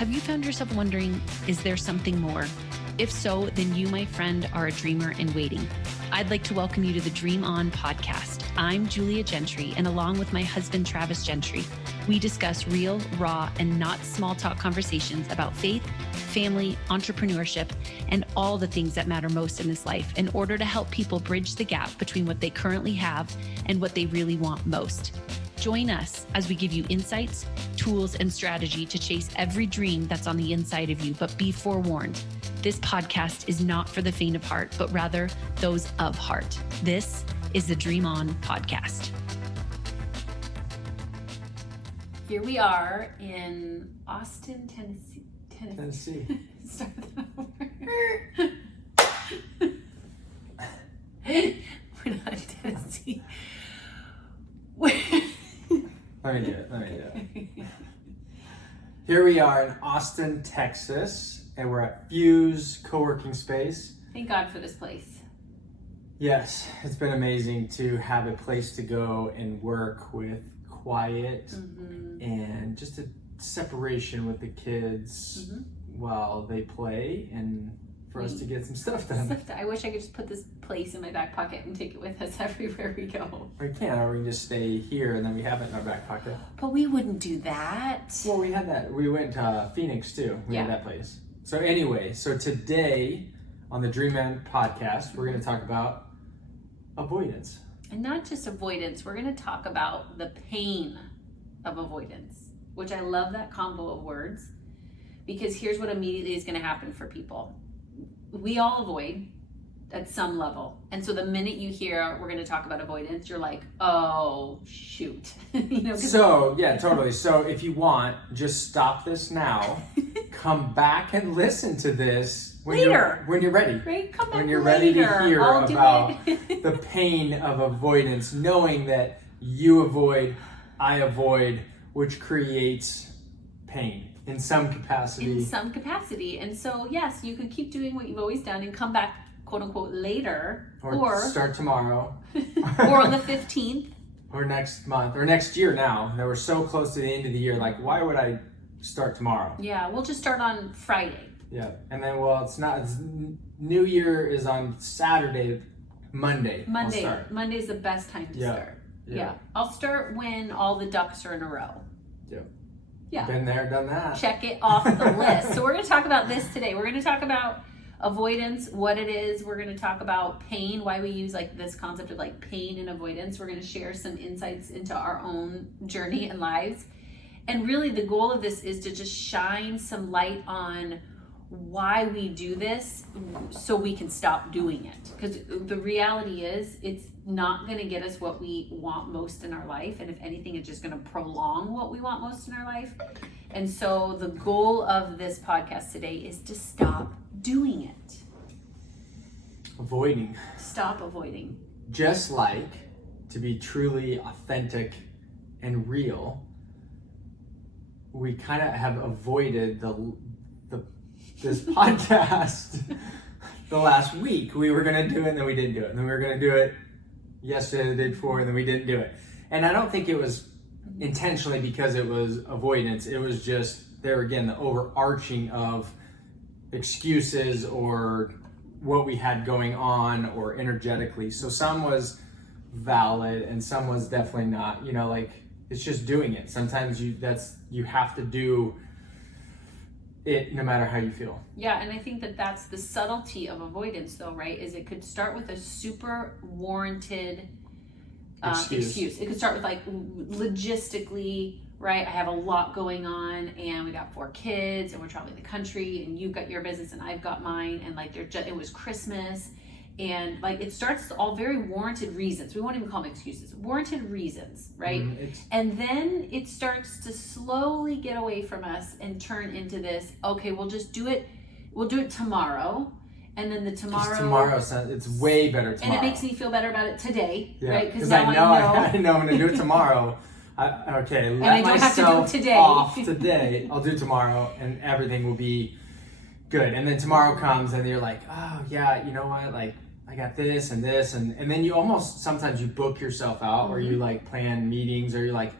Have you found yourself wondering, is there something more? If so, then you, my friend, are a dreamer in waiting. I'd like to welcome you to the Dream On podcast. I'm Julia Gentry, and along with my husband, Travis Gentry, we discuss real, raw, and not small talk conversations about faith, family, entrepreneurship, and all the things that matter most in this life in order to help people bridge the gap between what they currently have and what they really want most. Join us as we give you insights, tools, and strategy to chase every dream that's on the inside of you. But be forewarned, this podcast is not for the faint of heart, but rather those of heart. This is the Dream On podcast. Here we are in Austin, Tennessee. Start that over. We're not in Tennessee. Let me do it. Here we are in Austin, Texas, and we're at Fuse co-working space. Thank God for this place. Yes, it's been amazing to have a place to go and work with quiet and just a separation with the kids while they play and for us to get some stuff done. I wish I could just put this place in my back pocket and take it with us everywhere we go. We can, or we can just stay here and then we have it in our back pocket. But we wouldn't do that. Well, we had that. We went to Phoenix too. We had that place. So anyway, today on the Dream On podcast, we're going to talk about avoidance. And not just avoidance, we're going to talk about the pain of avoidance, which I love that combo of words, because here's what immediately is going to happen for people. We all avoid at some level. And so the minute you hear we're going to talk about avoidance, you're like, oh, shoot. So, yeah, totally. So if you want, just stop this now, come back and listen to this when you're ready. Right? Come back when you're later. ready to hear about the pain of avoidance, knowing that you avoid, I avoid, which creates pain. In some capacity. And so, yes, you can keep doing what you've always done and come back, quote unquote, later. Or start tomorrow. Or on the 15th. Or next month. Or next year now. That we're so close to the end of the year. Like, why would I start tomorrow? Yeah, we'll just start on Friday. Yeah. And then, New Year is on Saturday. Monday. Monday's the best time to start. Yeah. I'll start when all the ducks are in a row. Yeah. Been there, done that. Check it off the list. So we're going to talk about this today. We're going to talk about avoidance, what it is. We're going to talk about pain, why we use this concept of pain and avoidance. We're going to share some insights into our own journey and lives. And really the goal of this is to just shine some light on why we do this so we can stop doing it. Because the reality is it's not going to get us what we want most in our life. And if anything, it's just going to prolong what we want most in our life. And so the goal of this podcast today is to stop doing it. Avoiding. Stop avoiding. Just like to be truly authentic and real, we kind of have avoided this podcast the last week. We were going to do it and then we didn't do it. And then we were going to do it yesterday, the day before, and then we didn't do it. And I don't think it was intentionally because it was avoidance. It was just there again, the overarching of excuses or what we had going on or energetically. So some was valid and some was definitely not, it's just doing it. Sometimes you have to do it no matter how you feel. Yeah, and I think that's the subtlety of avoidance though, right? Is it could start with a super warranted excuse. It could start with logistically, right? I have a lot going on and we got 4 kids and we're traveling the country and you've got your business and I've got mine and it was Christmas and it starts all very warranted reasons. We won't even call them excuses. Warranted reasons, right? And then it starts to slowly get away from us and turn into this, okay, we'll just do it. We'll do it tomorrow. And then it's way better tomorrow. And it makes me feel better about it today, right? Because I know I'm going to do it tomorrow. Let myself off today. I'll do tomorrow and everything will be good. And then tomorrow comes and you're like, oh yeah, you know what? I got this and this. And then you almost, sometimes you book yourself out or you plan meetings or you're like,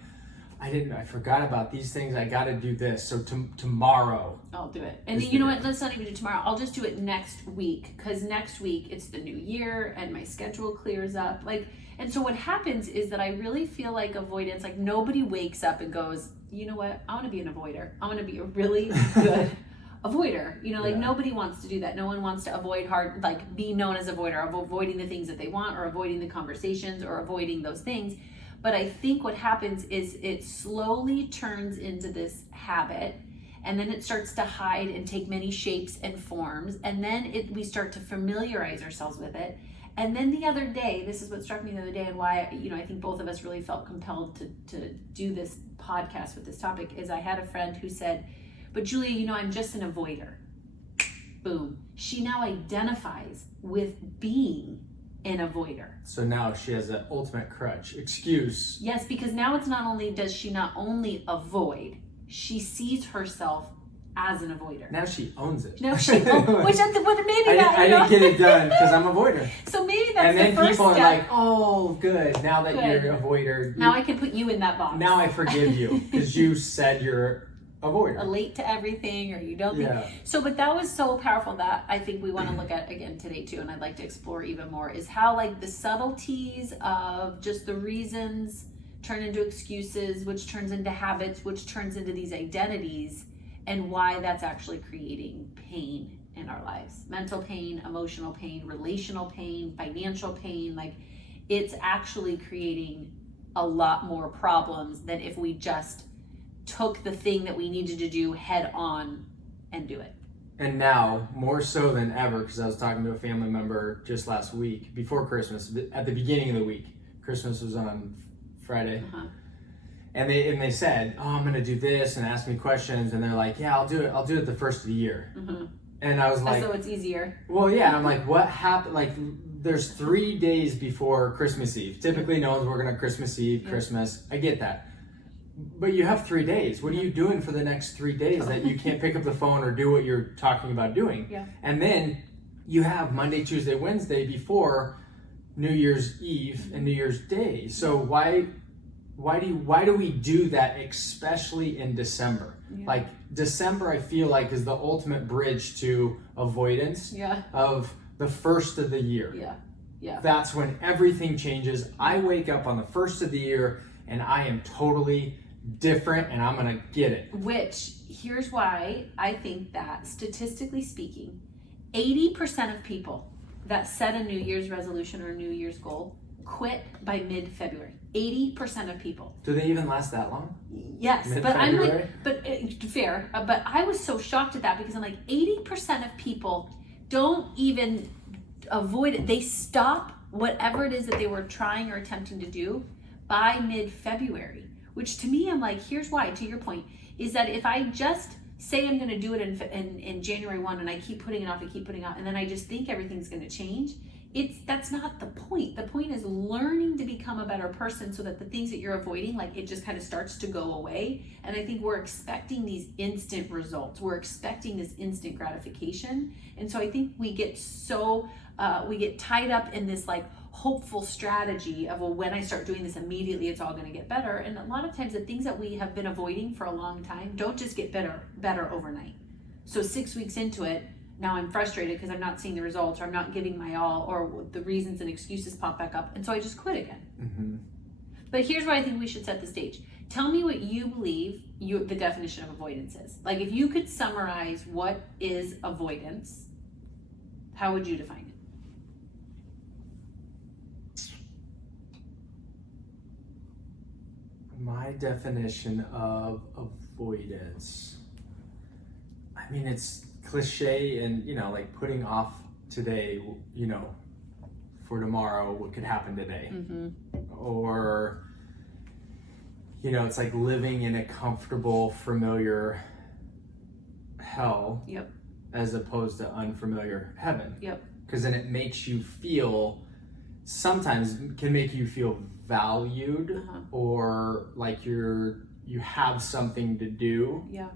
I forgot about these things. I got to do this. So tomorrow. I'll do it. And you know what? Let's not even do tomorrow. I'll just do it next week, because next week it's the new year and my schedule clears up. And so what happens is that I really feel like avoidance, like nobody wakes up and goes, you know what? I want to be an avoider. I want to be a really good avoider. Nobody wants to do that. No one wants to avoid be known as avoider, of avoiding the things that they want, or avoiding the conversations, or avoiding those things. But I think what happens is it slowly turns into this habit, and then it starts to hide and take many shapes and forms, and then we start to familiarize ourselves with it. And then the other day, this is what struck me the other day, and why I think both of us really felt compelled to do this podcast with this topic, is I had a friend who said, but Julia, I'm just an avoider. Boom. She now identifies with being an avoider. So now she has an ultimate crutch, excuse. Yes, because now it's not only does she not only avoid, she sees herself as an avoider. Now she owns it. No, she maybe I didn't get it done because I'm an avoider. So maybe that's and then the first people step. are like, oh, good. Now that you're an avoider. Now I can put you in that box. Now I forgive you because you said you're avoider. Late to everything, or you don't think. Yeah. So, but that was so powerful that I think we want to look at again today too, and I'd like to explore even more, is how the subtleties of just the reasons turn into excuses, which turns into habits, which turns into these identities, and why that's actually creating pain in our lives. Mental pain, emotional pain, relational pain, financial pain. It's actually creating a lot more problems than if we just took the thing that we needed to do head on and do it. And now, more so than ever, because I was talking to a family member just last week, before Christmas, at the beginning of the week. Christmas was on Friday. Uh-huh. And they said, oh, I'm going to do this, and ask me questions. And they're like, yeah, I'll do it the first of the year. Mm-hmm. And I was like, so it's easier. Well, yeah. And I'm like, what happened? There's 3 days before Christmas Eve. Typically, no one's working on Christmas Eve, yeah. Christmas. I get that. But you have 3 days. What are you doing for the next 3 days that you can't pick up the phone or do what you're talking about doing? Yeah. And then you have Monday, Tuesday, Wednesday before New Year's Eve and New Year's Day. So why do we do that, especially in December? Yeah. December, I feel like, is the ultimate bridge to avoidance of the first of the year. Yeah. Yeah. That's when everything changes. I wake up on the first of the year and I am totally different, and I'm gonna get it. Which, here's why I think that, statistically speaking, 80% of people that set a New Year's resolution or New Year's goal quit by mid-February. 80% of people. Do they even last that long? Yes, but I'm fair. But I was so shocked at that, because I'm 80% of people don't even avoid it. They stop whatever it is that they were trying or attempting to do by mid-February, which to me, I'm here's why, to your point, is that if I just say I'm going to do it in January 1 and I keep putting it off and then I just think everything's going to change, that's not the point. The point is learning to become a better person so that the things that you're avoiding, it just kind of starts to go away. And I think we're expecting these instant results. We're expecting this instant gratification. And so I think we get we get tied up in this hopeful strategy of, well, when I start doing this immediately, it's all going to get better. And a lot of times the things that we have been avoiding for a long time don't just get better overnight. So 6 weeks into it, now I'm frustrated because I'm not seeing the results, or I'm not giving my all, or the reasons and excuses pop back up. And so I just quit again. Mm-hmm. But here's where I think we should set the stage. Tell me what you believe the definition of avoidance is. If you could summarize what is avoidance, how would you define it? My definition of avoidance, I mean, it's cliche and, putting off today, for tomorrow, what could happen today. Mm-hmm. Or, it's living in a comfortable, familiar hell. Yep. As opposed to unfamiliar heaven. Yep. Because then it makes you feel, sometimes can make you feel valued, or you have something to do. Yeah.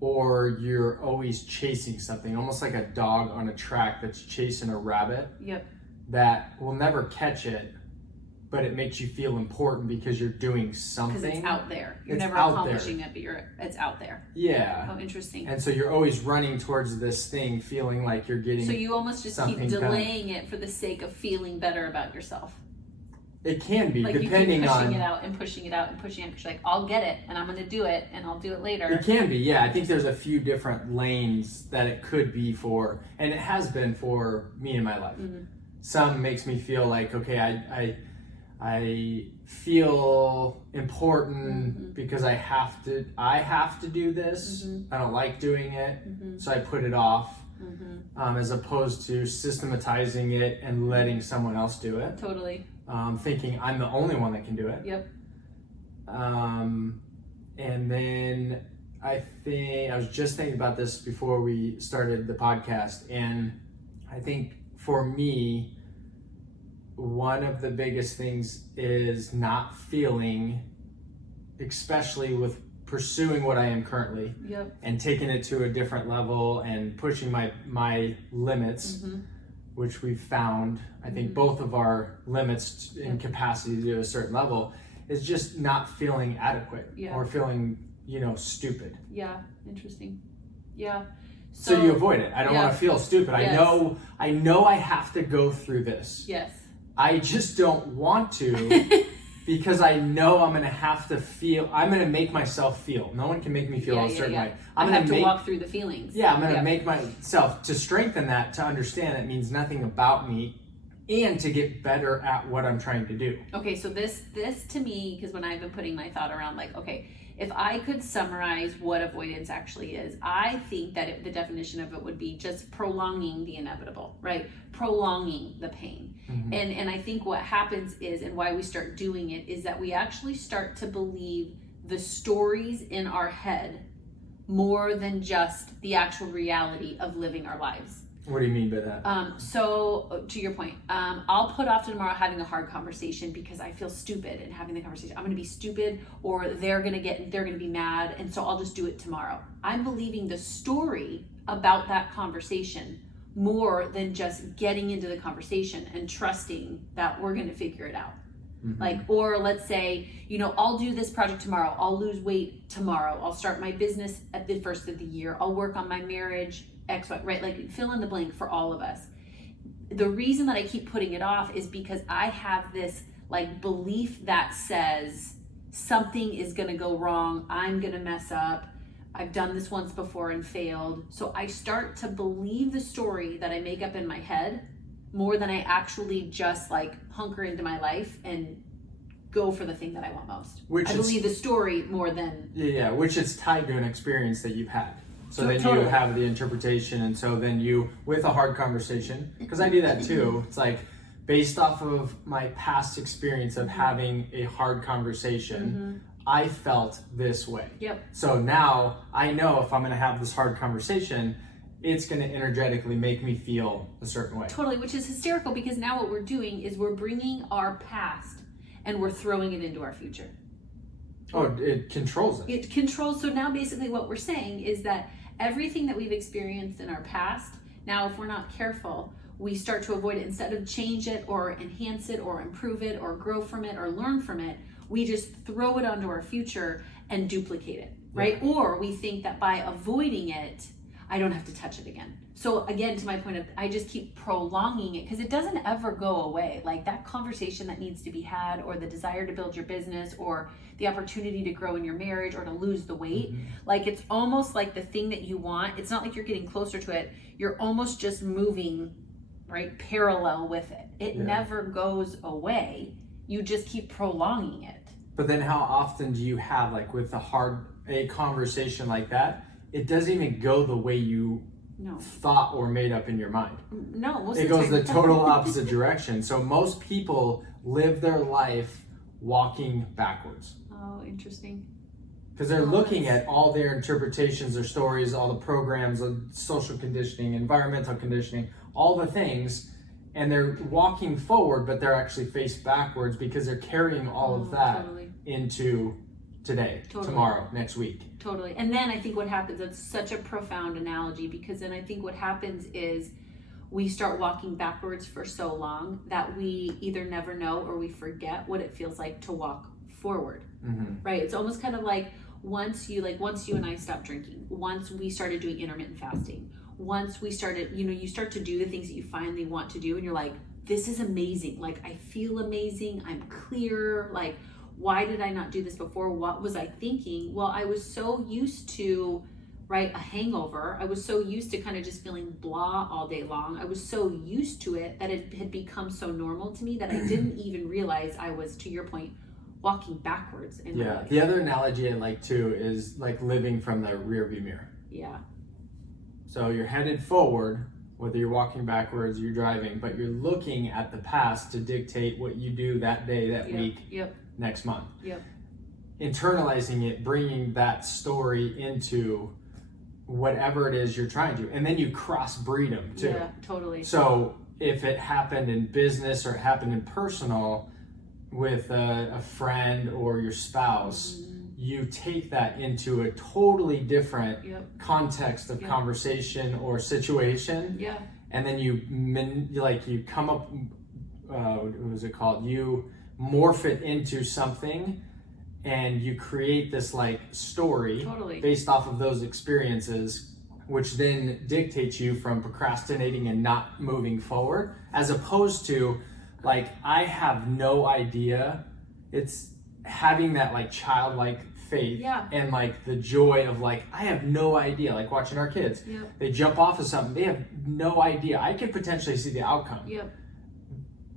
Or you're always chasing something, almost like a dog on a track that's chasing a rabbit. Yep. That will never catch it, but it makes you feel important because you're doing something. Because it's out there. You're It's never out accomplishing it, but it's out there. Yeah. Oh, interesting. And so you're always running towards this thing, feeling like you're getting. So you almost just keep something delaying it for the sake of feeling better about yourself. It can be, Like depending you keep pushing on. it out and pushing it out and pushing it because you're like, I'll get it and I'm going to do it and I'll do it later. It can be, yeah. I think there's a few different lanes that it could be for, and it has been for me in my life. Mm-hmm. Some makes me feel like, okay, I feel important because I have to do this. I don't like doing it, so I put it off. As opposed to systematizing it and letting someone else do it. Totally. Thinking I'm the only one that can do it. Yep. And then I was just thinking about this before we started the podcast, and I think for me, one of the biggest things is not feeling, especially with pursuing what I am currently, and taking it to a different level and pushing my limits, which we've found, I think both of our limits in capacity to a certain level, is just not feeling adequate or feeling, stupid. Yeah, interesting. Yeah. So you avoid it. I don't want to feel stupid. Yes. I know I have to go through this. Yes. I just don't want to because I know I'm going to have to feel, I'm going to make myself feel. No one can make me feel a certain way. I have to walk through the feelings. Yeah, I'm going to make myself, to strengthen that, to understand it means nothing about me, and to get better at what I'm trying to do. Okay, so this to me, because when I've been putting my thought around, like, okay, if I could summarize what avoidance actually is, I think that the definition of it would be just prolonging the inevitable, right? Prolonging the pain. And I think what happens is, and why we start doing it, is that we actually start to believe the stories in our head more than just the actual reality of living our lives. What do you mean by that? So to your point, I'll put off to tomorrow having a hard conversation because I feel stupid in having the conversation. I'm going to be stupid, or they're going to be mad, and so I'll just do it tomorrow. I'm believing the story about that conversation more than just getting into the conversation and trusting that we're going to figure it out. Like, or let's say, I'll do this project tomorrow. I'll lose weight tomorrow. I'll start my business at the first of the year. I'll work on my marriage, X, Y, right? Like, fill in the blank for all of us. The reason that I keep putting it off is because I have this belief that says something is going to go wrong. I'm going to mess up. I've done this once before and failed. So I start to believe the story that I make up in my head more than I actually just hunker into my life and go for the thing that I want most. I believe the story more than... Yeah, which is tied to an experience that you've had. So then totally. You have the interpretation, and so then you, with a hard conversation, because I do that too, it's based off of my past experience of having a hard conversation, I felt this way. Yep. So now I know if I'm going to have this hard conversation, it's going to energetically make me feel a certain way. Totally, which is hysterical because now what we're doing is we're bringing our past and we're throwing it into our future. Oh, it controls it. It controls. So now basically what we're saying is that everything that we've experienced in our past, now if we're not careful, we start to avoid it. Instead of change it or enhance it or improve it or grow from it or learn from it, we just throw it onto our future and duplicate it, right? Yeah. Or we think that by avoiding it, I don't have to touch it again. So again, to my point of, I just keep prolonging it because it doesn't ever go away. Like that conversation that needs to be had, or the desire to build your business, or the opportunity to grow in your marriage, or to lose the weight. Like it's almost like the thing that you want. It's not like you're getting closer to it. You're almost just moving, right, parallel with it. It never goes away. You just keep prolonging it. But then how often do you have, like with a conversation like that, it doesn't even go the way you thought or made up in your mind. No, it goes the total opposite direction. So most people live their life walking backwards. Oh, interesting. Because they're looking at all their interpretations, their stories, all the programs of social conditioning, environmental conditioning, all the things, and they're walking forward, but they're actually faced backwards because they're carrying all of that into today, tomorrow, next week. Totally. And then I think what happens, it's such a profound analogy, because then I think what happens is we start walking backwards for so long that we either never know or we forget what it feels like to walk forward. Right? It's almost kind of like once you and I stopped drinking, once we started doing intermittent fasting, once we started, you start to do the things that you finally want to do and you're like, this is amazing. Like, I feel amazing. I'm clear. Like, why did I not do this before? What was I thinking? Well, I was so used to, right, a hangover. I was so used to kind of just feeling blah all day long. I was so used to it that it had become so normal to me that I didn't even realize I was, to your point, walking backwards in my life. The other analogy I like too is like living from the rear view mirror. Yeah. So you're headed forward, whether you're walking backwards, you're driving, but you're looking at the past to dictate what you do that day, that week, next month. Internalizing it, bringing that story into whatever it is you're trying to, and then you crossbreed them too. Yeah, totally. So if it happened in business or it happened in personal with a friend or your spouse, you take that into a totally different context of conversation or situation. And then you come up, what was it called? You morph it into something and you create this like story based off of those experiences, which then dictates you from procrastinating and not moving forward, as opposed to like, I have no idea. It's having that like childlike faith and like the joy of like, I have no idea, like watching our kids. They jump off of something, they have no idea. I could potentially see the outcome.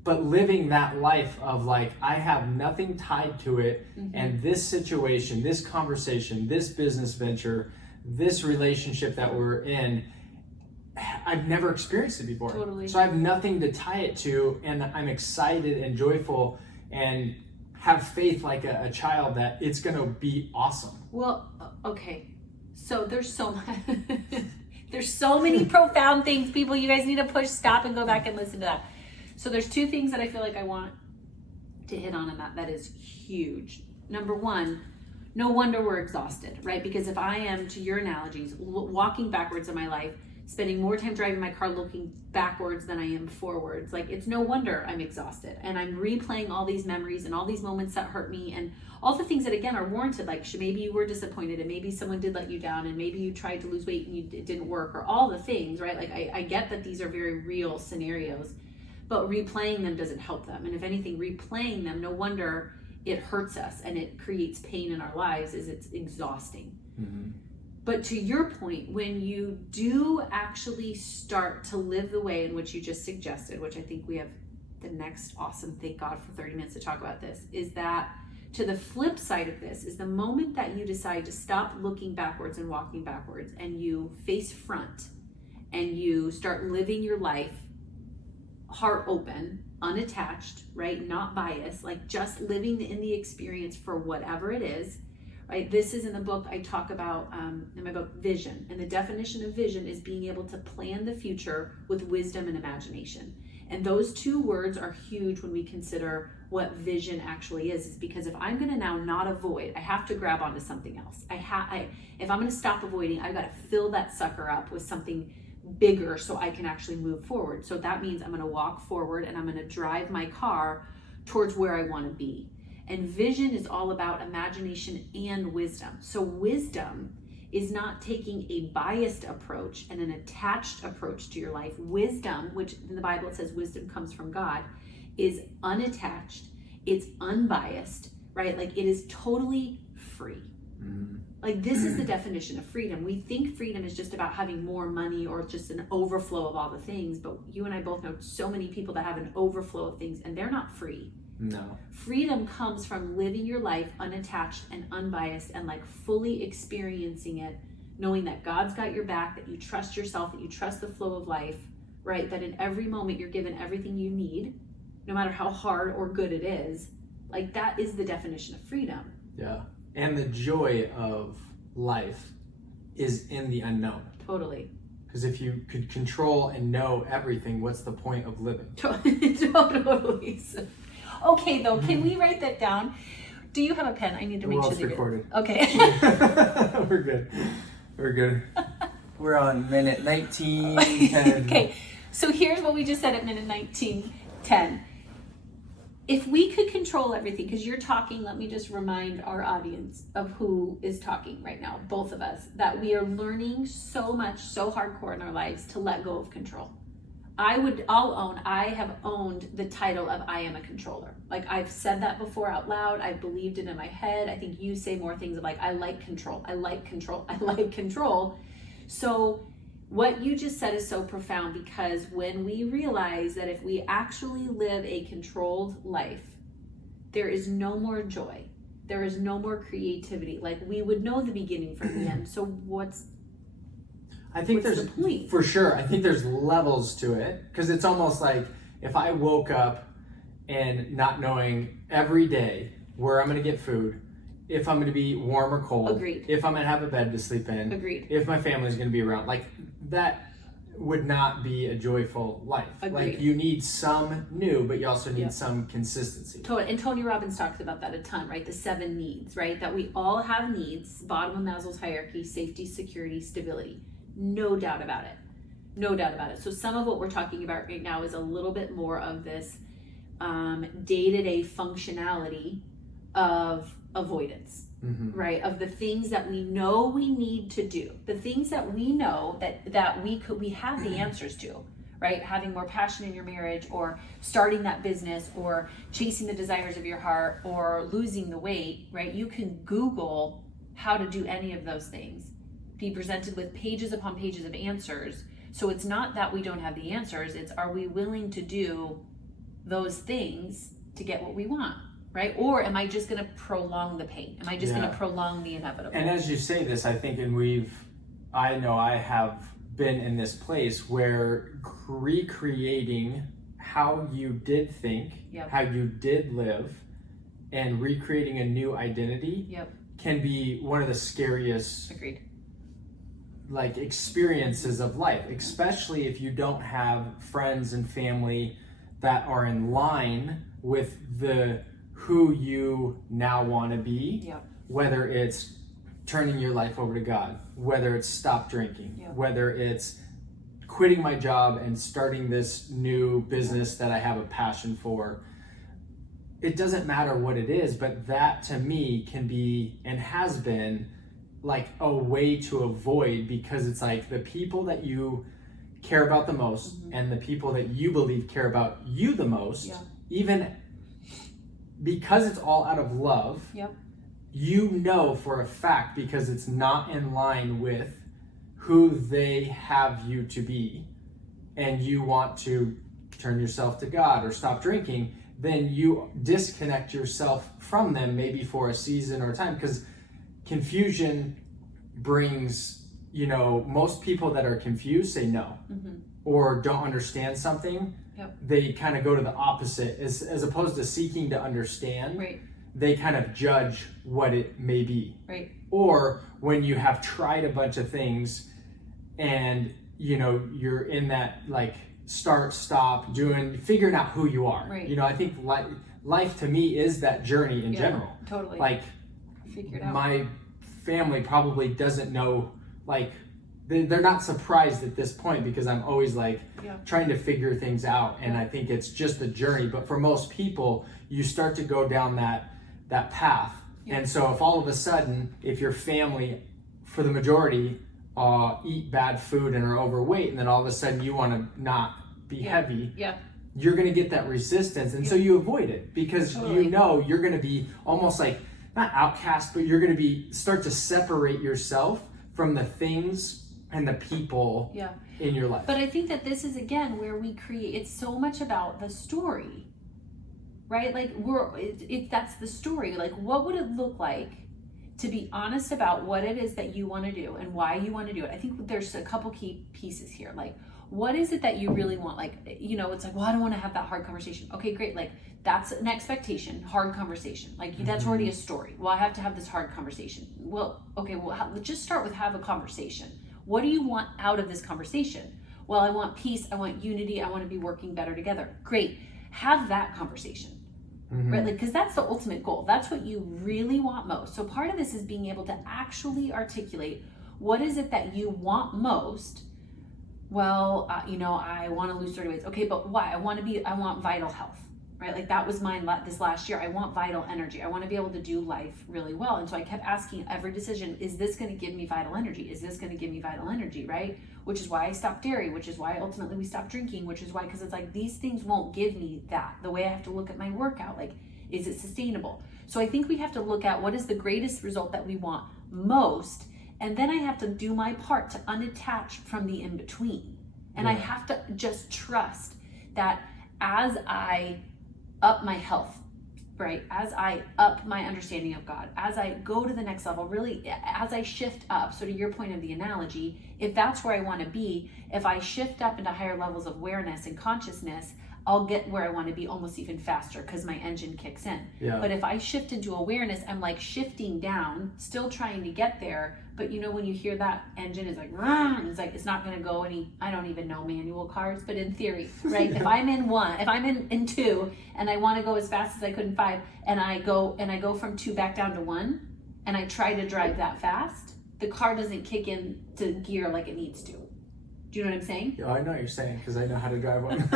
But living that life of like, I have nothing tied to it, and this situation, this conversation, this business venture, this relationship that we're in, I've never experienced it before. So I have nothing to tie it to, and I'm excited and joyful and have faith like a child that it's going to be awesome. Well, okay. So there's so many profound things, people. You guys need to push stop and go back and listen to that. So there's two things that I feel like I want to hit on, and that is huge. Number one, no wonder we're exhausted, right? Because if I am, to your analogies, walking backwards in my life, spending more time driving my car looking backwards than I am forwards, like, it's no wonder I'm exhausted. And I'm replaying all these memories and all these moments that hurt me and all the things that, again, are warranted. Like, maybe you were disappointed and maybe someone did let you down and maybe you tried to lose weight and it didn't work, or all the things, right? Like, I get that these are very real scenarios, but replaying them doesn't help them. And if anything, replaying them, no wonder it hurts us and it creates pain in our lives, is it's exhausting. But to your point, when you do actually start to live the way in which you just suggested, which I think we have the next awesome, thank God for 30 minutes to talk about this, is that to the flip side of this is the moment that you decide to stop looking backwards and walking backwards and you face front and you start living your life heart open, unattached, right? Not biased, like just living in the experience for whatever it is. Right? This is in the book I talk about, in my book, vision. And the definition of vision is being able to plan the future with wisdom and imagination. And those two words are huge when we consider what vision actually is because if I'm going to now not avoid, I have to grab onto something else. If I'm going to stop avoiding, I've got to fill that sucker up with something bigger so I can actually move forward. So that means I'm going to walk forward and I'm going to drive my car towards where I want to be. And vision is all about imagination and wisdom. So wisdom is not taking a biased approach and an attached approach to your life. Wisdom, which in the Bible it says wisdom comes from God, is unattached, it's unbiased, right? Like, it is totally free. Like, this is the definition of freedom. We think freedom is just about having more money or just an overflow of all the things, but you and I both know so many people that have an overflow of things and they're not free. No. Freedom comes from living your life unattached and unbiased and like fully experiencing it, knowing that God's got your back, that you trust yourself, that you trust the flow of life, right? That in every moment you're given everything you need, no matter how hard or good it is. Like, that is the definition of freedom. Yeah. And the joy of life is in the unknown. Totally. Because if you could control and know everything, what's the point of living? Totally. Okay, though, can we write that down? Do you have a pen? I need to make sure it's recorded. Okay. We're good. We're on minute 19. Okay. So here's what we just said at minute 19:10. If we could control everything, because you're talking, let me just remind our audience of who is talking right now, both of us, that we are learning so much, so hardcore in our lives to let go of control. I have owned the title of I am a controller. Like, I've said that before out loud. I've believed it in my head. I think you say more things of like, I like control. I like control. I like control. So what you just said is so profound, because when we realize that if we actually live a controlled life, there is no more joy. There is no more creativity. Like, we would know the beginning from the end. So what's the point? For sure, I think there's levels to it, because it's almost like if I woke up and not knowing every day where I'm going to get food, if I'm going to be warm or cold, Agreed. If I'm going to have a bed to sleep in, Agreed. If my family's going to be around, like, that would not be a joyful life. Agreed. Like, you need some new, but you also need some consistency. Totally. And Tony Robbins talks about that a ton, right? The 7 needs, right? That we all have needs, bottom of Maslow's hierarchy: safety, security, stability. No doubt about it. No doubt about it. So some of what we're talking about right now is a little bit more of this day-to-day functionality of avoidance, right? Of the things that we know we need to do, the things that we know that we have the answers to, right? Having more passion in your marriage, or starting that business, or chasing the desires of your heart, or losing the weight, right? You can Google how to do any of those things, be presented with pages upon pages of answers. So it's not that we don't have the answers, it's, are we willing to do those things to get what we want, right? Or am I just going to prolong the pain? Am I just going to prolong the inevitable? And as you say this, I think, and I know I have been in this place where recreating how you did think, how you did live, and recreating a new identity can be one of the scariest like experiences of life, especially if you don't have friends and family that are in line with who you now want to be, whether it's turning your life over to God, whether it's stop drinking, whether it's quitting my job and starting this new business that I have a passion for. It doesn't matter what it is, but that to me can be, and has been, like a way to avoid, because it's like the people that you care about the most and the people that you believe care about you the most, even because it's all out of love, you know for a fact, because it's not in line with who they have you to be, and you want to turn yourself to God or stop drinking, then you disconnect yourself from them, maybe for a season or time, because confusion brings, most people that are confused say no, or don't understand something. They kind of go to the opposite, as opposed to seeking to understand. They kind of judge what it may be. Or when you have tried a bunch of things and you're in that like start, stop, figuring out who you are. I think life to me is that journey in general. Totally. Like, figure it out. My family probably doesn't know, like, they're not surprised at this point, because I'm always like trying to figure things out, and I think it's just a journey. But for most people, you start to go down that path, and so if all of a sudden, if your family, for the majority, eat bad food and are overweight, and then all of a sudden you want to not be heavy, you're going to get that resistance, and so you avoid it, because you're going to be almost like, not outcast, but you're going to start to separate yourself from the things and the people in your life. But I think that this is, again, where we create, it's so much about the story, right? Like, that's the story. Like, what would it look like to be honest about what it is that you want to do and why you want to do it? I think there's a couple key pieces here. Like, what is it that you really want? Like, it's like, well, I don't want to have that hard conversation. Okay, great. Like, that's an expectation, hard conversation. Like, that's already a story. Well, I have to have this hard conversation. Well, okay, let's just start with have a conversation. What do you want out of this conversation? Well, I want peace. I want unity. I want to be working better together. Great. Have that conversation. Right? Like, because that's the ultimate goal. That's what you really want most. So part of this is being able to actually articulate what is it that you want most, I want to lose 30 weights. Okay, but why? I want vital health, right? Like that was mine this last year. I want vital energy. I want to be able to do life really well. And so I kept asking every decision, is this going to give me vital energy? Is this going to give me vital energy, right? Which is why I stopped dairy, which is why ultimately we stopped drinking, which is why, because it's like these things won't give me that. The way I have to look at my workout, like, is it sustainable? So I think we have to look at what is the greatest result that we want most. And then I have to do my part to unattach from the in-between. And I have to just trust that as I up my health, right? As I up my understanding of God, as I go to the next level, really, as I shift up, so to your point of the analogy, if that's where I want to be, if I shift up into higher levels of awareness and consciousness, I'll get where I want to be almost even faster because my engine kicks in. Yeah. But if I shift into awareness, I'm like shifting down, still trying to get there. But when you hear that engine is like, it's like, it's not going to go I don't even know manual cars, but in theory, right? If I'm in 2 and I want to go as fast as I could in 5 and I go from 2 back down to 1 and I try to drive that fast, the car doesn't kick in to gear like it needs to. Do you know what I'm saying? Yeah, I know what you're saying because I know how to drive one.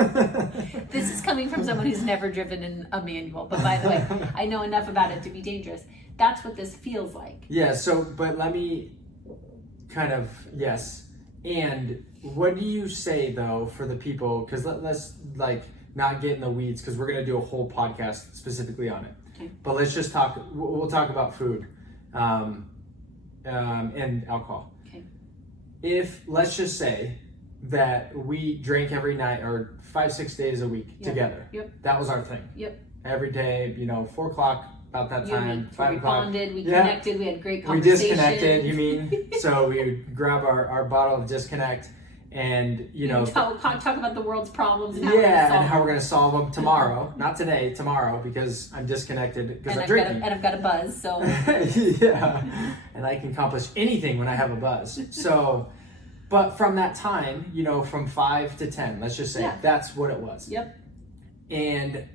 This is coming from someone who's never driven in a manual, but by the way, I know enough about it to be dangerous. That's what this feels like. Yeah, but let me yes. And what do you say though for the people, because let's like not get in the weeds because we're going to do a whole podcast specifically on it. Okay. But let's just we'll talk about food and alcohol. Okay. If, let's just say, that we drank every night or 5-6 days a week together. Yep. That was our thing. Yep. Every day, 4 o'clock, about that time, 5 we o'clock. Bonded, we connected, we had great conversations. We disconnected, you mean? So we would grab our bottle of Disconnect and, talk about the world's problems and how we're going to solve them tomorrow. Not today, tomorrow, because I'm disconnected because I'm drinking. And I've got a buzz, so. Yeah. And I can accomplish anything when I have a buzz. So, but from that time, from 5 to 10, let's just say that's what it was. Yep. And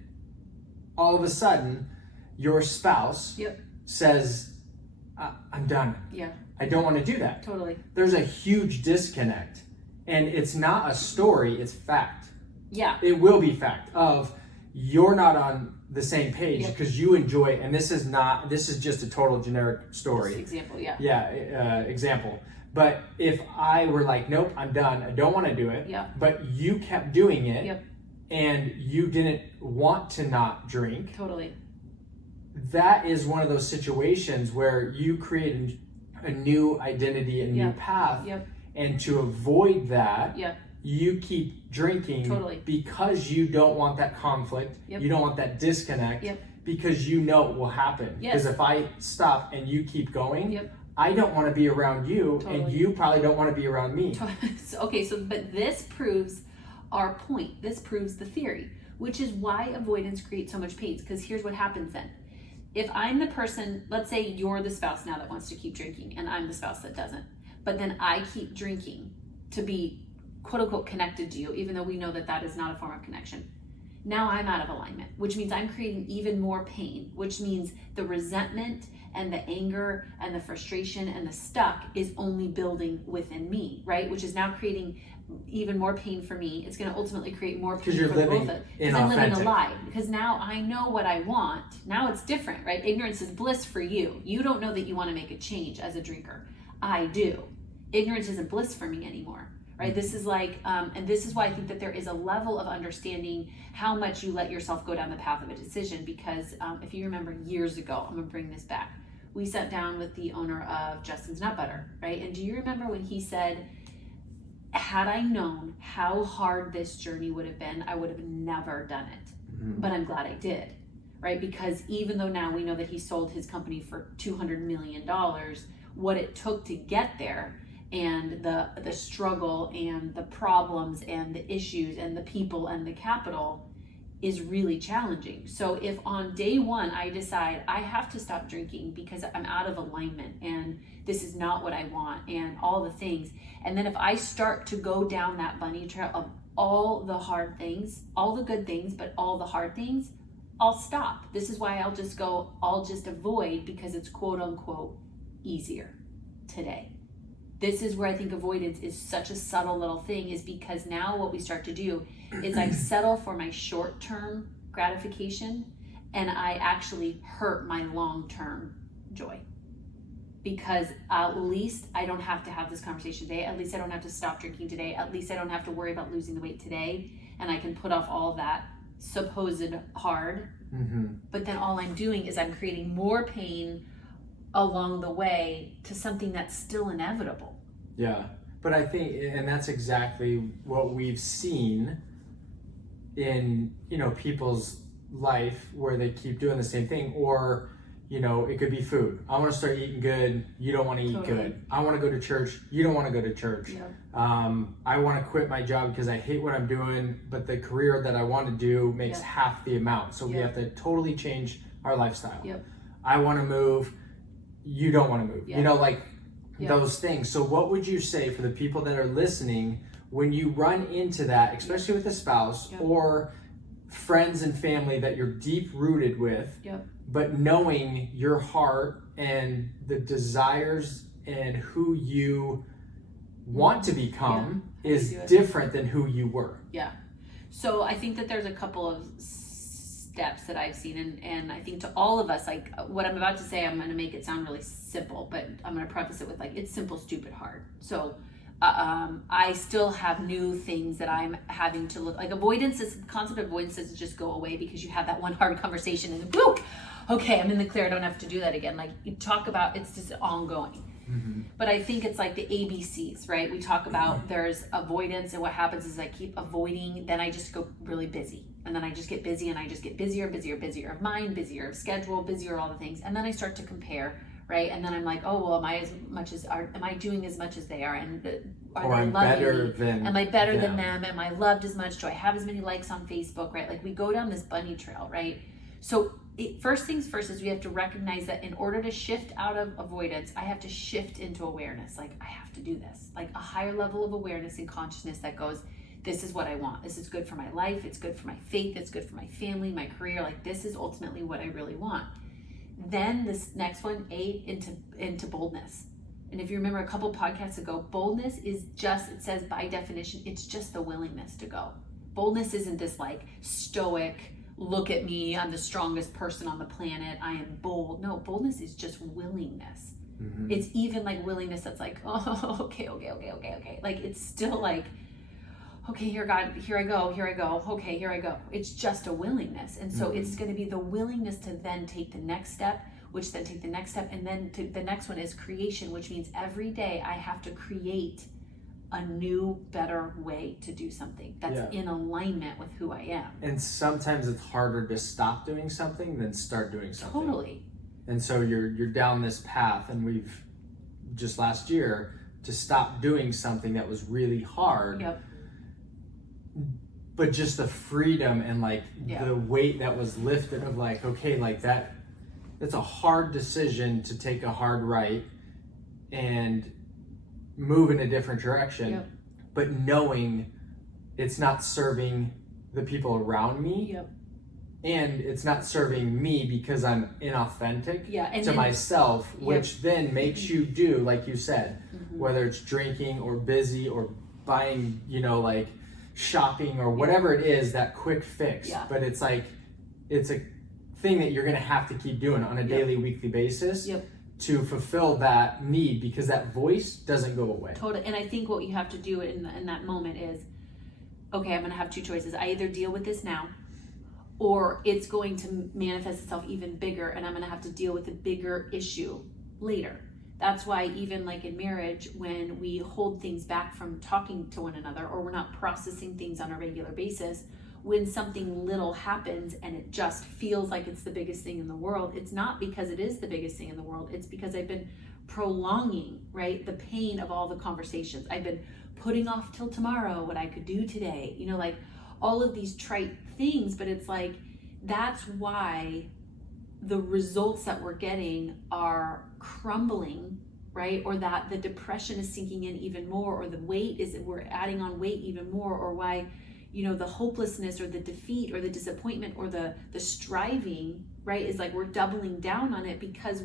all of a sudden, your spouse says, I'm done. Yeah. I don't want to do that. Totally. There's a huge disconnect. And it's not a story, it's fact. Yeah. It will be fact of you're not on the same page because you enjoy it. And this is just a total generic story. Just example, yeah. Yeah, example. But if I were like, nope, I'm done. I don't want to do it. Yeah. But you kept doing it. Yep. And you didn't want to not drink. Totally. That is one of those situations where you create a new identity, a new path. Yep. And to avoid that, you keep drinking because you don't want that conflict. You don't want that disconnect because you know it will happen. Because if I stop and you keep going, I don't want to be around you and you probably don't want to be around me. But this proves our point. This proves the theory, which is why avoidance creates so much pain. Because here's what happens then. If I'm the person, let's say you're the spouse now that wants to keep drinking and I'm the spouse that doesn't. But then I keep drinking to be quote unquote connected to you, even though we know that is not a form of connection. Now I'm out of alignment, which means I'm creating even more pain, which means the resentment and the anger and the frustration and the stuck is only building within me, right? Which is now creating even more pain for me. It's going to ultimately create more pain for both of us. Because I'm living a lie. Because now I know what I want. Now it's different, right? Ignorance is bliss for you. You don't know that you want to make a change as a drinker. I do. Ignorance isn't bliss for me anymore, right? This is like, and this is why I think that there is a level of understanding how much you let yourself go down the path of a decision. Because if you remember years ago, I'm gonna bring this back. We sat down with the owner of Justin's Nut Butter, right? And do you remember when he said, had I known how hard this journey would have been, I would have never done it. Mm-hmm. But I'm glad I did, right? Because even though now we know that he sold his company for $200 million, what it took to get there and the struggle and the problems and the issues and the people and the capital is really challenging. So if on day one I decide I have to stop drinking because I'm out of alignment and this is not what I want and all the things, and then if I start to go down that bunny trail of all the hard things, all the good things, but all the hard things, I'll stop. This is why I'll just avoid because it's quote unquote easier today. this is where I think avoidance is such a subtle little thing, is because now what we start to do is I settle for my short-term gratification and I actually hurt my long-term joy. Because at least I don't have to have this conversation today. At least I don't have to stop drinking today. At least I don't have to worry about losing the weight today. And I can put off all that supposed hard. But then all I'm doing is I'm creating more pain along the way to something that's still inevitable. Yeah. But I think, and that's exactly what we've seen in, you know, people's life where they keep doing the same thing. Or, you know, it could be food. I want to start eating good. You don't want to eat good. I want to go to church. You don't want to go to church. I want to quit my job because I hate what I'm doing, but the career that I want to do makes half the amount. So we have to totally change our lifestyle. I want to move. You don't want to move. You know, like those things. So what would you say for the people that are listening when you run into that, especially with a spouse or friends and family that you're deep rooted with, but knowing your heart and the desires and who you want to become is different than who you were? So I think that there's a couple of steps that I've seen, and I think to all of us, like what I'm about to say, I'm going to make it sound really simple, but I'm going to preface it with like, it's simple, stupid, hard. So I still have new things that I'm having to look like. Avoidance, this concept of avoidance doesn't just go away because you have that one hard conversation and then whoo, okay, I'm in the clear, I don't have to do that again. Like you talk about, it's just ongoing. But I think it's like the ABCs, right? We talk about there's avoidance, and what happens is I keep avoiding, then I just go really busy. And then I just get busy, and I just get busier of mind, busier of schedule, busier all the things. And then I start to compare, right? And then I'm like, oh, well, am I doing as much as they are? And are they loving me? Am I better than them? Am I loved as much? Do I have as many likes on Facebook, right? Like we go down this bunny trail, right? So first things first is we have to recognize that in order to shift out of avoidance, I have to shift into awareness. Like I have to do this, like a higher level of awareness and consciousness that goes, this is what I want. This is good for my life. It's good for my faith. It's good for my family, my career. Like this is ultimately what I really want. Then this next one, into boldness. And if you remember a couple podcasts ago, boldness is just, it says by definition, it's just the willingness to go. Boldness isn't this like stoic, look at me, I'm the strongest person on the planet, I am bold. No, boldness is just willingness. It's even like willingness that's like, oh, okay. Like it's still like, okay, here God, here I go, okay, here I go. It's just a willingness. And so it's going to be the willingness to then take the next step, which then take the next step, and then the next one is creation, which means every day I have to create a new, better way to do something that's in alignment with who I am. And sometimes it's harder to stop doing something than start doing something. Totally. And so you're down this path, and we've just last year to stop doing something that was really hard. But just the freedom and like the weight that was lifted of like, okay, like that's a hard decision to take a hard right and move in a different direction, but knowing it's not serving the people around me, and it's not serving me because I'm inauthentic to myself, which then makes you do, like you said, whether it's drinking or busy or buying, you know, like shopping or whatever it is, that quick fix. But it's like, it's a thing that you're going to have to keep doing on a daily, weekly basis to fulfill that need, because that voice doesn't go away. Totally. And I think what you have to do in that moment is, okay, I'm going to have two choices. I either deal with this now, or it's going to manifest itself even bigger, and I'm going to have to deal with a bigger issue later. That's why even like in marriage, when we hold things back from talking to one another, or we're not processing things on a regular basis, when something little happens and it just feels like it's the biggest thing in the world, it's not because it is the biggest thing in the world. It's because I've been prolonging, right, the pain of all the conversations. I've been putting off till tomorrow what I could do today, you know, like all of these trite things. But it's like, that's why the results that we're getting are crumbling, right? Or that the depression is sinking in even more, or the weight is, we're adding on weight even more, or why, you know, the hopelessness or the defeat or the disappointment or the striving, right, is like we're doubling down on it, because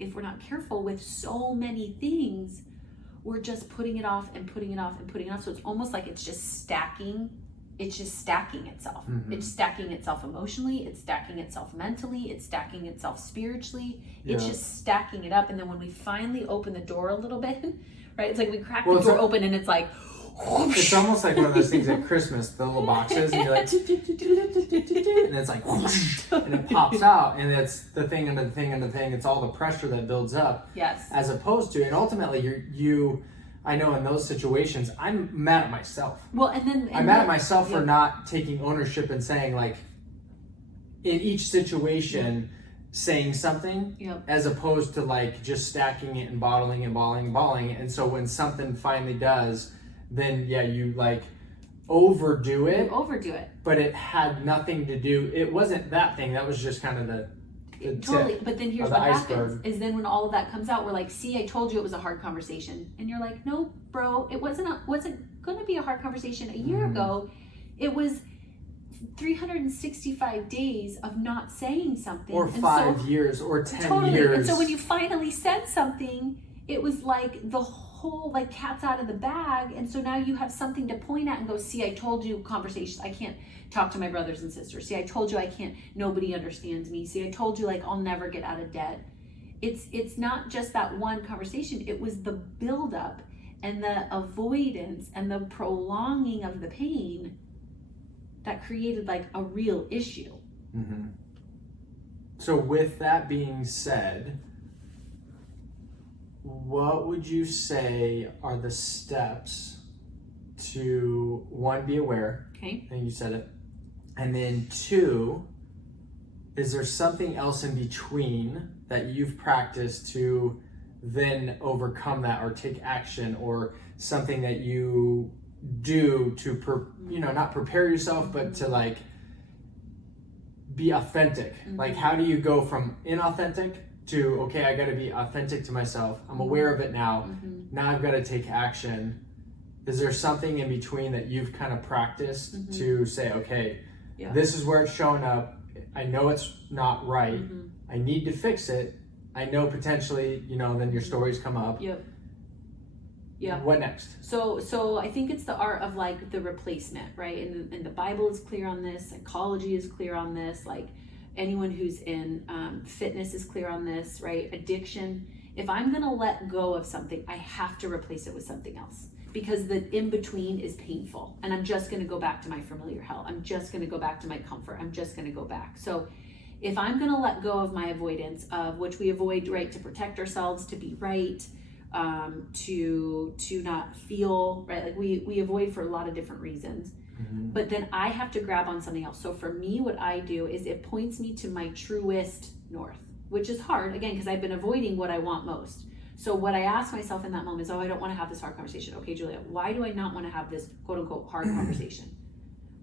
if we're not careful with so many things, we're just putting it off and putting it off and putting it off. So it's almost like it's just stacking. It's just stacking itself. Mm-hmm. It's stacking itself emotionally. It's stacking itself mentally. It's stacking itself spiritually. Yeah. It's just stacking it up. And then when we finally open the door a little bit, right? It's like we crack the door open and it's like, it's almost like one of those things at Christmas, the little boxes, and you're like, and it's like, and it pops out, and it's the thing under the thing under the thing. It's all the pressure that builds up. Yes. As opposed to, and ultimately, I know in those situations, I'm mad at myself. Well, I'm mad at myself for not taking ownership and saying, like, in each situation, saying something, as opposed to like just stacking it and bottling and bottling. And so when something finally does, then you like overdo it. You overdo it. But it had nothing to do. It wasn't that thing. That was just kind of the totally. tip but then here's of what the happens iceberg. is then when all of that comes out, we're like, see, I told you it was a hard conversation. And you're like, no, bro, it wasn't going to be a hard conversation a year ago. It was 365 days of not saying something. Or 5 years or 10 totally. years. And so when you finally said something, it was like the whole like cat's out of the bag. And so now you have something to point at and go, see, I told you conversations. I can't talk to my brothers and sisters. See, I told you I can't, nobody understands me. See, I told you like I'll never get out of debt. It's not just that one conversation. It was the buildup and the avoidance and the prolonging of the pain that created like a real issue. Mm-hmm. So with that being said, what would you say are the steps to, one, be aware? Okay. And you said it. And then 2, is there something else in between that you've practiced to then overcome that or take action, or something that you do to, not prepare yourself, but to like be authentic? Like, how do you go from inauthentic to, okay, I got to be authentic to myself. I'm aware of it now. Now I've got to take action. Is there something in between that you've kind of practiced to say, okay, this is where it's showing up. I know it's not right. I need to fix it. I know potentially, then your stories come up. Yep. Yeah. What next? So I think it's the art of like the replacement, right? And the Bible is clear on this. Psychology is clear on this. Like anyone who's in fitness is clear on this, right? Addiction. If I'm going to let go of something, I have to replace it with something else, because the in between is painful. And I'm just going to go back to my familiar hell. I'm just going to go back to my comfort. I'm just going to go back. So if I'm going to let go of my avoidance, of which we avoid, right, to protect ourselves, to be right, to not feel right, like we avoid for a lot of different reasons, but then I have to grab on something else. So for me, what I do is it points me to my truest north, which is hard again because I've been avoiding what I want most. So what I ask myself in that moment is, I don't want to have this hard conversation. Okay, Julia, why do I not want to have this quote unquote hard conversation?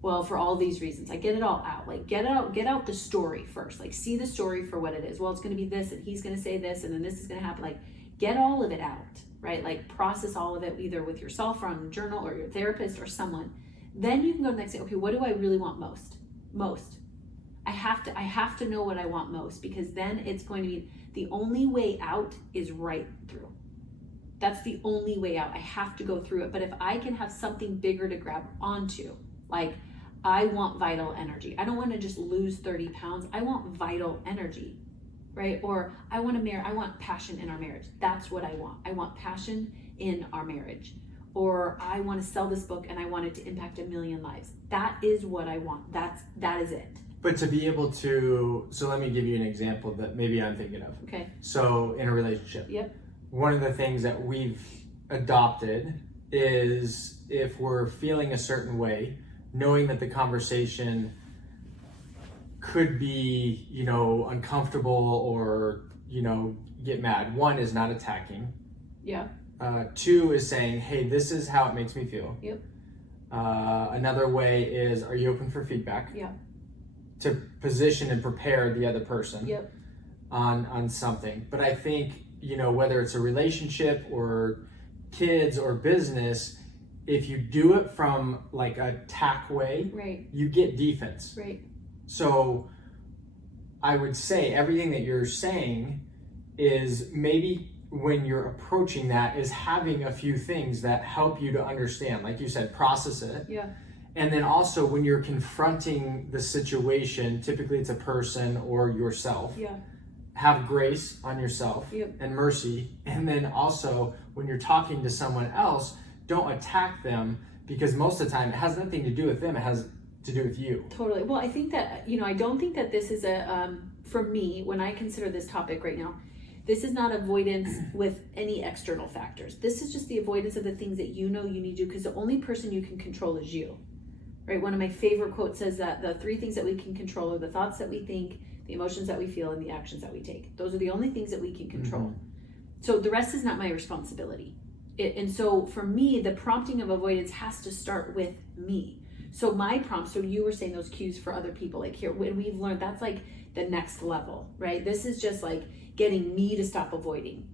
Well, for all these reasons. I get it all out. Like get out the story first. Like see the story for what it is. Well, it's going to be this, and he's going to say this, and then this is going to happen. Like get all of it out, right? Like process all of it, either with yourself or on a journal or your therapist or someone. Then you can go to the next thing. Okay, what do I really want most? I have to know what I want most, because then it's going to be the only way out is right through. That's the only way out. I have to go through it. But if I can have something bigger to grab onto, like I want vital energy. I don't want to just lose 30 pounds. I want vital energy, right? Or I want passion in our marriage. That's what I want. I want passion in our marriage. Or I want to sell this book and I want it to impact 1 million lives. That is what I want. That is it. But to be able to, so let me give you an example that maybe I'm thinking of. Okay. So in a relationship. Yep. One of the things that we've adopted is, if we're feeling a certain way, knowing that the conversation could be, uncomfortable or, get mad. 1 is not attacking. Yeah. 2 is saying, hey, this is how it makes me feel. Yep. Another way is, are you open for feedback? Yeah. To position and prepare the other person. Yep. on something. But I think, whether it's a relationship or kids or business, if you do it from like a attack way, right, you get defense. Right. So I would say everything that you're saying is maybe when you're approaching that is having a few things that help you to understand, like you said, process it. Yeah. And then also when you're confronting the situation, typically it's a person or yourself. Yeah. Have grace on yourself Yep. and mercy. And then also when you're talking to someone else, don't attack them, because most of the time it has nothing to do with them. It has to do with you. Totally. Well, I think that, I don't think that this is for me, when I consider this topic right now, this is not avoidance with any external factors. This is just the avoidance of the things that you need to do, because the only person you can control is you, right? One of my favorite quotes says that the 3 things that we can control are the thoughts that we think, the emotions that we feel, and the actions that we take. Those are the only things that we can control. So the rest is not my responsibility. And so for me, the prompting of avoidance has to start with me. So my prompt, so you were saying those cues for other people, like here, when we've learned, that's like the next level, right? This is just like getting me to stop avoiding.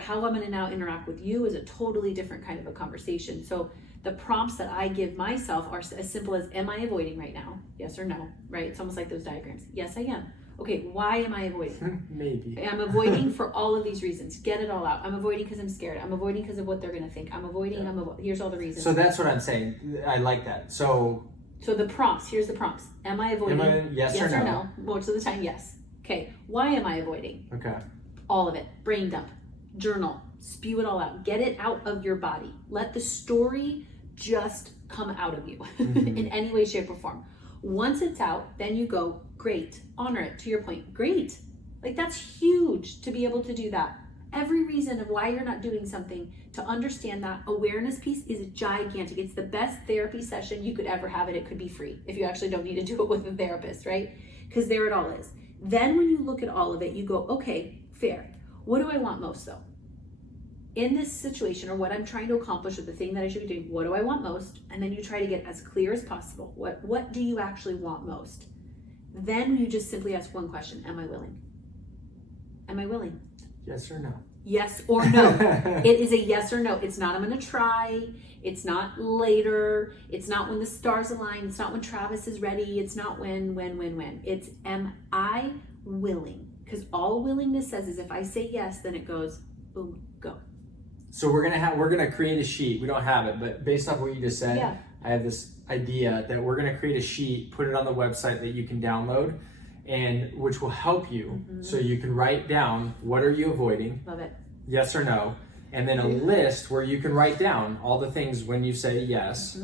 How I'm gonna now interact with you is a totally different kind of a conversation. So the prompts that I give myself are as simple as, am I avoiding right now? Yes or no, right? It's almost like those diagrams. Yes, I am. Okay, why am I avoiding? Maybe. I'm avoiding for all of these reasons. Get it all out. I'm avoiding because I'm scared. I'm avoiding because of what they're gonna think. I'm avoiding, here's all the reasons. So that's what I'm saying. I like that. So the prompts, here's the prompts. Am I avoiding? Yes or no? Most of the time, yes. Okay, why am I avoiding? Okay. All of it. Brain dump. Journal. Spew it all out. Get it out of your body. Let the story just come out of you in any way, shape, or form. Once it's out, then you go, great, honor it. To your point, great. Like, that's huge to be able to do that. Every reason of why you're not doing something, to understand that awareness piece is gigantic. It's the best therapy session you could ever have, and it could be free if you actually don't need to do it with a therapist, right? Because there it all is. Then when you look at all of it, you go, okay, fair. What do I want most though? In this situation, or what I'm trying to accomplish, or the thing that I should be doing, what do I want most? And then you try to get as clear as possible. What do you actually want most? Then you just simply ask one question: am I willing? Am I willing? Yes or no? Yes or no. It is a yes or no. It's not, I'm going to try. It's not later. It's not when the stars align. It's not when Travis is ready. It's not when. It's, am I willing? Because all willingness says is, if I say yes, then it goes, boom, go. So we're gonna create a sheet. We don't have it, but based off what you just said, Yeah. I have this idea that we're gonna create a sheet, put it on the website that you can download, and which will help you. So you can write down, what are you avoiding? Love it. Yes or no? And then a list where you can write down all the things when you say yes.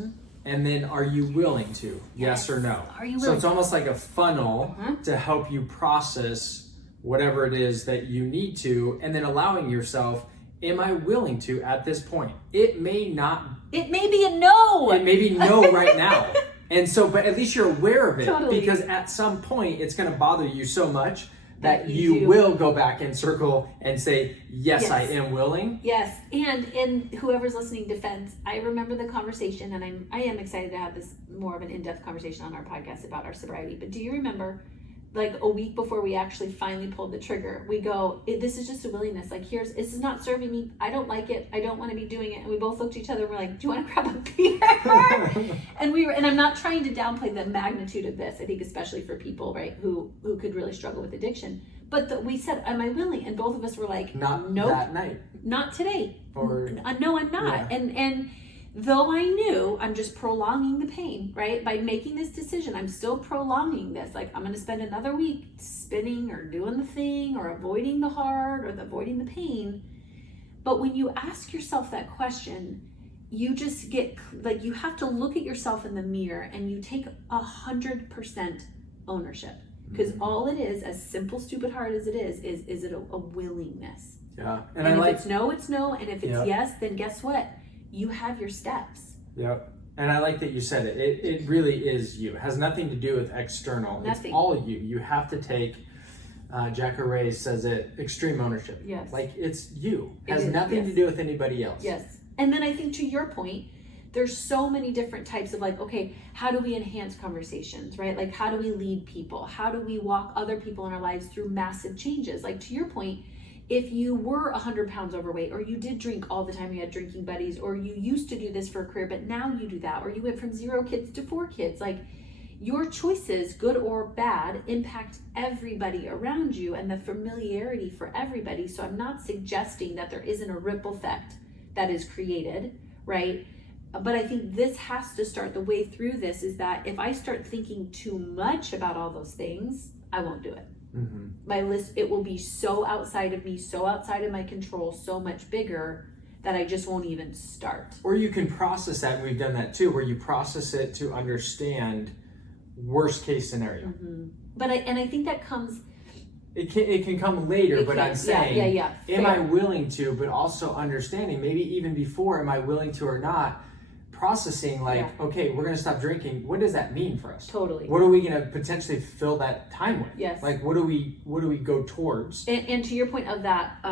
And then, are you willing to? Yes or no? Are you willing? So it's almost like a funnel to help you process whatever it is that you need to, and then allowing yourself, am I willing to at this point? It may not. It may be a no. It may be no right now. And so, but at least you're aware of it. Totally. Because at some point it's going to bother you so much that you you will go back and circle and say, yes, I am willing. Yes, and in whoever's listening defense, I remember the conversation, and I am excited to have this more of an in-depth conversation on our podcast about our sobriety. But do you remember, like a week before we actually finally pulled the trigger, we go, this is just a willingness. Like, this is not serving me. I don't like it. I don't want to be doing it. And we both looked at each other and we're like, do you want to grab a beer? and I'm not trying to downplay the magnitude of this. I think especially for people, right, who could really struggle with addiction. But we said, am I willing? And both of us were like, not nope, that night. Not today. Or no, I'm not. Yeah. And though I knew I'm just prolonging the pain, right? By making this decision, I'm still prolonging this. Like, I'm going to spend another week spinning or doing the thing or avoiding the hard or avoiding the pain. But when you ask yourself that question, you just get, like, you have to look at yourself in the mirror and you take 100% ownership. Because all it is, as simple, stupid, hard as it is it a willingness? Yeah. And if it's no, it's no. And if it's yes, then guess what? You have your steps. Yep. And I like that you said it. It really is you. It has nothing to do with external. Nothing. It's all you. You have to take, Jack Array says it, extreme ownership. Yes. Like, it's you. It has is, nothing to do with anybody else. Yes. And then I think, to your point, there's so many different types of, like, okay, how do we enhance conversations, right? Like, how do we lead people? How do we walk other people in our lives through massive changes? Like, to your point, if you were 100 pounds overweight, or you did drink all the time, you had drinking buddies, or you used to do this for a career, but now you do that, or you went from 0 kids to 4 kids, like, your choices, good or bad, impact everybody around you and the familiarity for everybody. So I'm not suggesting that there isn't a ripple effect that is created, right? But I think this has to start, the way through this is that if I start thinking too much about all those things, I won't do it. Mm-hmm. My list, it will be so outside of me, so outside of my control, so much bigger that I just won't even start. Or you can process that, and we've done that too, where you process it to understand worst case scenario. Mm-hmm. But I think that comes, it can come later, but I'm saying, am I willing to, but also understanding, maybe even before, am I willing to or not, processing okay, we're going to stop drinking. What does that mean for us? Totally. What are we going to potentially fill that time with? Yes. Like, what do we go towards? And to your point of that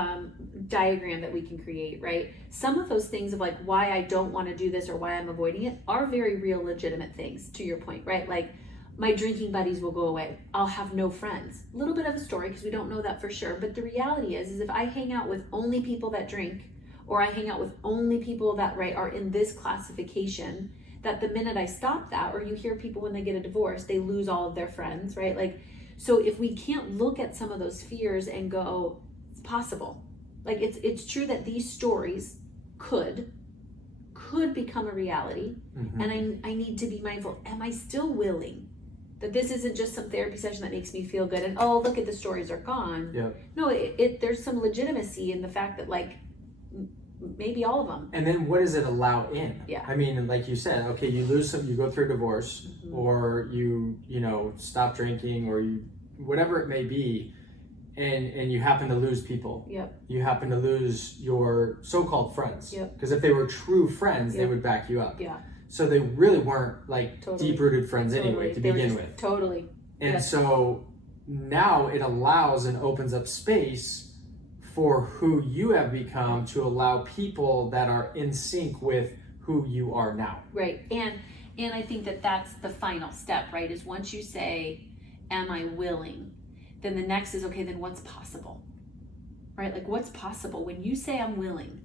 diagram that we can create, right? Some of those things of like why I don't want to do this or why I'm avoiding it are very real, legitimate things, to your point, right? Like, my drinking buddies will go away. I'll have no friends. A little bit of a story because we don't know that for sure. But the reality is if I hang out with only people that drink, or I hang out with only people that are in this classification, that the minute I stop that, or you hear people when they get a divorce, they lose all of their friends, right? Like, so if we can't look at some of those fears and go, it's possible. Like, it's true that these stories could become a reality. Mm-hmm. And I need to be mindful. Am I still willing? That this isn't just some therapy session that makes me feel good and, oh, look at the stories are gone. Yep. No, there's some legitimacy in the fact that, like, maybe all of them. And then what does it allow in? Yeah. I mean, like you said, okay, you lose some, you go through a divorce, Mm-hmm. or you stop drinking, or you, whatever it may be, and you happen to lose people. Yep. You happen to lose your so-called friends. Yep. Because if they were true friends, they Yep. would back you up. Yeah. So they really weren't like Totally. deep-rooted friends Totally. anyway to They were begin just- with. Totally. And Yes. so now it allows and opens up space for who you have become to allow people that are in sync with who you are now. Right. And I think that that's the final step, right? Is once you say, am I willing? Then the next is, okay, then what's possible? Right? Like, what's possible? When you say I'm willing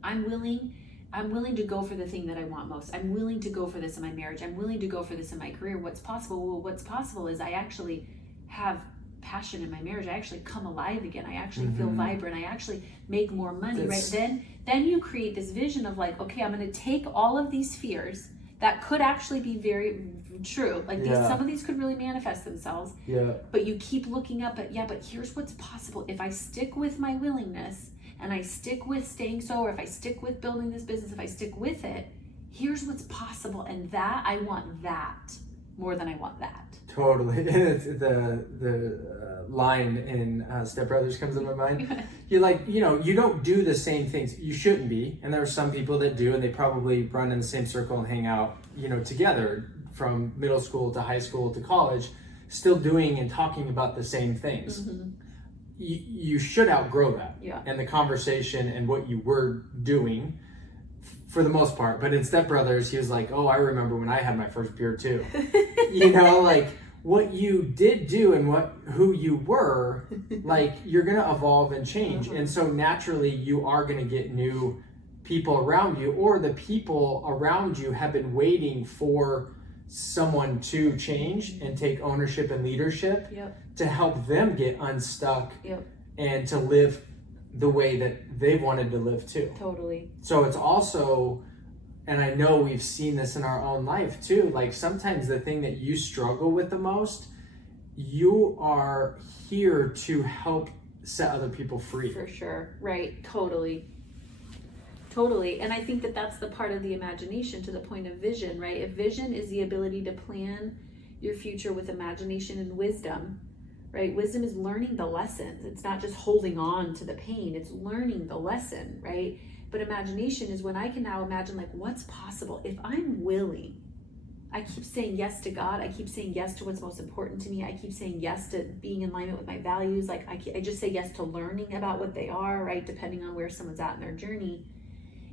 to go for the thing that I want most. I'm willing to go for this in my marriage. I'm willing to go for this in my career. What's possible? Well, what's possible is I actually have passion in my marriage. I actually come alive again. I actually feel vibrant. I actually make more money, right? Then you create this vision of like, okay, I'm going to take all of these fears that could actually be very true. Like some of these could really manifest themselves. Yeah. But you keep looking up at, but here's what's possible. If I stick with my willingness and I stick with staying sober, if I stick with building this business, if I stick with it, here's what's possible. And that, I want that more than I want that. Totally. The line in Step Brothers comes to my mind. You're like, you don't do the same things. You shouldn't be. And there are some people that do, and they probably run in the same circle and hang out, together from middle school to high school to college, still doing and talking about the same things. Mm-hmm. You should outgrow that. Yeah. And the conversation and what you were doing for the most part. But in Step Brothers, he was like, oh, I remember when I had my first beer too. Like what you did do and who you were, like you're going to evolve and change. And so naturally you are going to get new people around you, or the people around you have been waiting for someone to change and take ownership and leadership to help them get unstuck and to live the way that they wanted to live too. Totally. So it's also, and I know we've seen this in our own life too, like sometimes the thing that you struggle with the most, you are here to help set other people free. For sure. Right. Totally. And I think that that's the part of the imagination to the point of vision, right? If vision is the ability to plan your future with imagination and wisdom, right? Wisdom is learning the lessons. It's not just holding on to the pain. It's learning the lesson, right? But imagination is when I can now imagine like what's possible. If I'm willing, I keep saying yes to God. I keep saying yes to what's most important to me. I keep saying yes to being in alignment with my values. Like I just say yes to learning about what they are, right? Depending on where someone's at in their journey.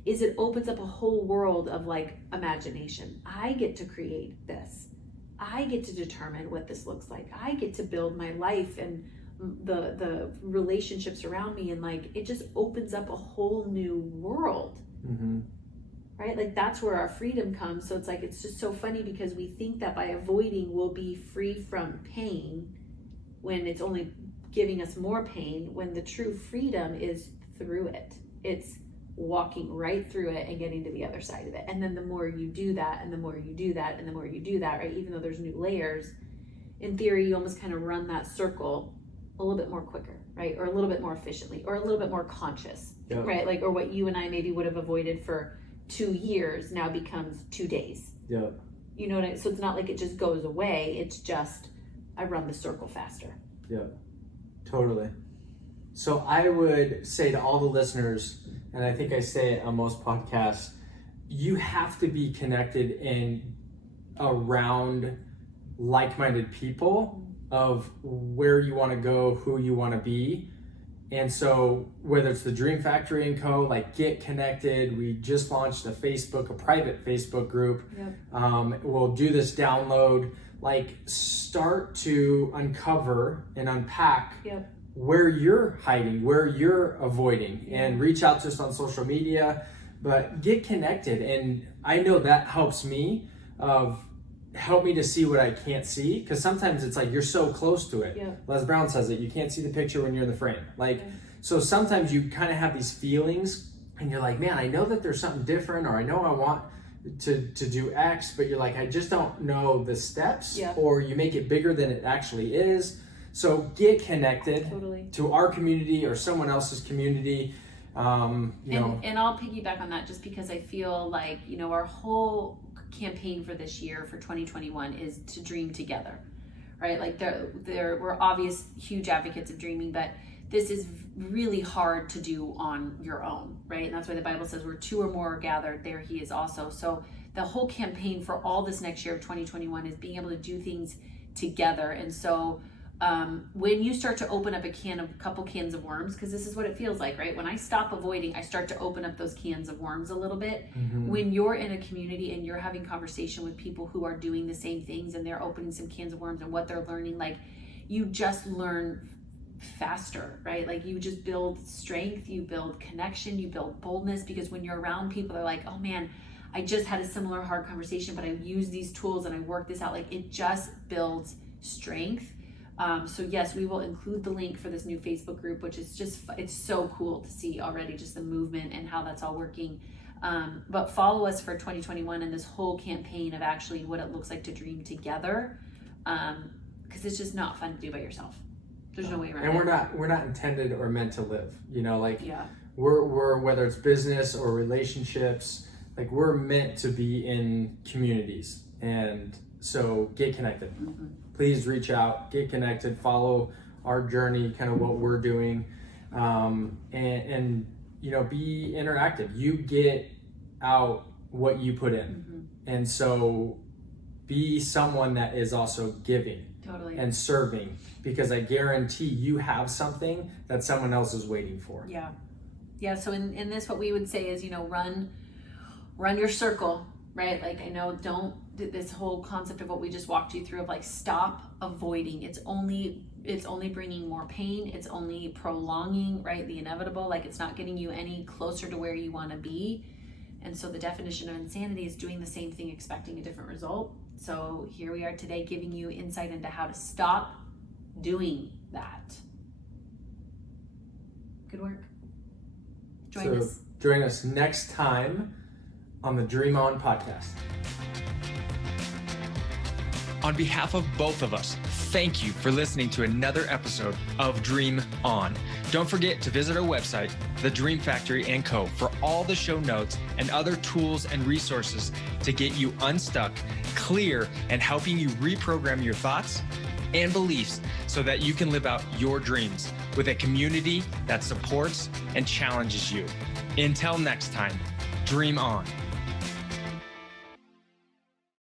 Is it opens up a whole world of like imagination. I get to create this. I get to determine what this looks like. I get to build my life and the relationships around me, and like it just opens up a whole new world. Mm-hmm. right? Like that's where our freedom comes. So it's like, it's just so funny because we think that by avoiding we'll be free from pain when it's only giving us more pain, when the true freedom is through it. It's walking right through it and getting to the other side of it. And then the more you do that, and the more you do that, and the more you do that, right? Even though there's new layers, in theory, you almost kind of run that circle a little bit more quicker, right? Or a little bit more efficiently, or a little bit more conscious, right? Like, or what you and I maybe would have avoided for 2 years now becomes 2 days. Yeah. You know what I mean? So it's not like it just goes away. It's just, I run the circle faster. Yeah, totally. So I would say to all the listeners, and I think I say it on most podcasts, you have to be connected in around like-minded people of where you want to go, who you want to be. And so whether it's the Dream Factory & Co., like get connected. We just launched a private Facebook group. Yep. We'll do this download, like start to uncover and unpack Yep. where you're hiding, where you're avoiding, and reach out to us on social media, but get connected. And I know that helps me help me to see what I can't see, because sometimes it's like you're so close to it. Yeah. Les Brown says it, you can't see the picture when you're in the frame. So sometimes you kind of have these feelings and you're like, man, I know that there's something different, or I know I want to do X, but you're like, I just don't know the steps. Yeah. Or you make it bigger than it actually is. So get connected to our community or someone else's community. And I'll piggyback on that just because I feel like, our whole campaign for this year, for 2021, is to dream together, right? Like we're obvious huge advocates of dreaming, but this is really hard to do on your own, right? And that's why the Bible says where 2 or more are gathered, there he is also. So the whole campaign for all this next year of 2021 is being able to do things together. And so when you start to open up a couple cans of worms, because this is what it feels like, right? When I stop avoiding, I start to open up those cans of worms a little bit. Mm-hmm. When you're in a community and you're having conversation with people who are doing the same things and they're opening some cans of worms and what they're learning, like you just learn faster, right? Like you just build strength, you build connection, you build boldness, because when you're around people, they're like, oh man, I just had a similar hard conversation, but I use these tools and I work this out. Like it just builds strength. So yes, we will include the link for this new Facebook group, which is it's so cool to see already just the movement and how that's all working. But follow us for 2021 and this whole campaign of actually what it looks like to dream together. Because it's just not fun to do by yourself. There's no way around it. And we're not intended or meant to live, we're whether it's business or relationships, like we're meant to be in communities. And so get connected. Mm-hmm. Please reach out, get connected, follow our journey, kind of what we're doing, and be interactive. You get out what you put in. Mm-hmm. And so be someone that is also giving and serving, because I guarantee you have something that someone else is waiting for. Yeah. So in this, what we would say is, run your circle, right? Like I know, don't this whole concept of what we just walked you through of like stop avoiding. It's only bringing more pain. It's only prolonging, right? The inevitable. Like it's not getting you any closer to where you want to be. And so the definition of insanity is doing the same thing, expecting a different result. So here we are today, giving you insight into how to stop doing that. Good work. Join us next time on the Dream On podcast. On behalf of both of us, thank you for listening to another episode of Dream On. Don't forget to visit our website, The Dream Factory & Co., for all the show notes and other tools and resources to get you unstuck, clear, and helping you reprogram your thoughts and beliefs so that you can live out your dreams with a community that supports and challenges you. Until next time, dream on.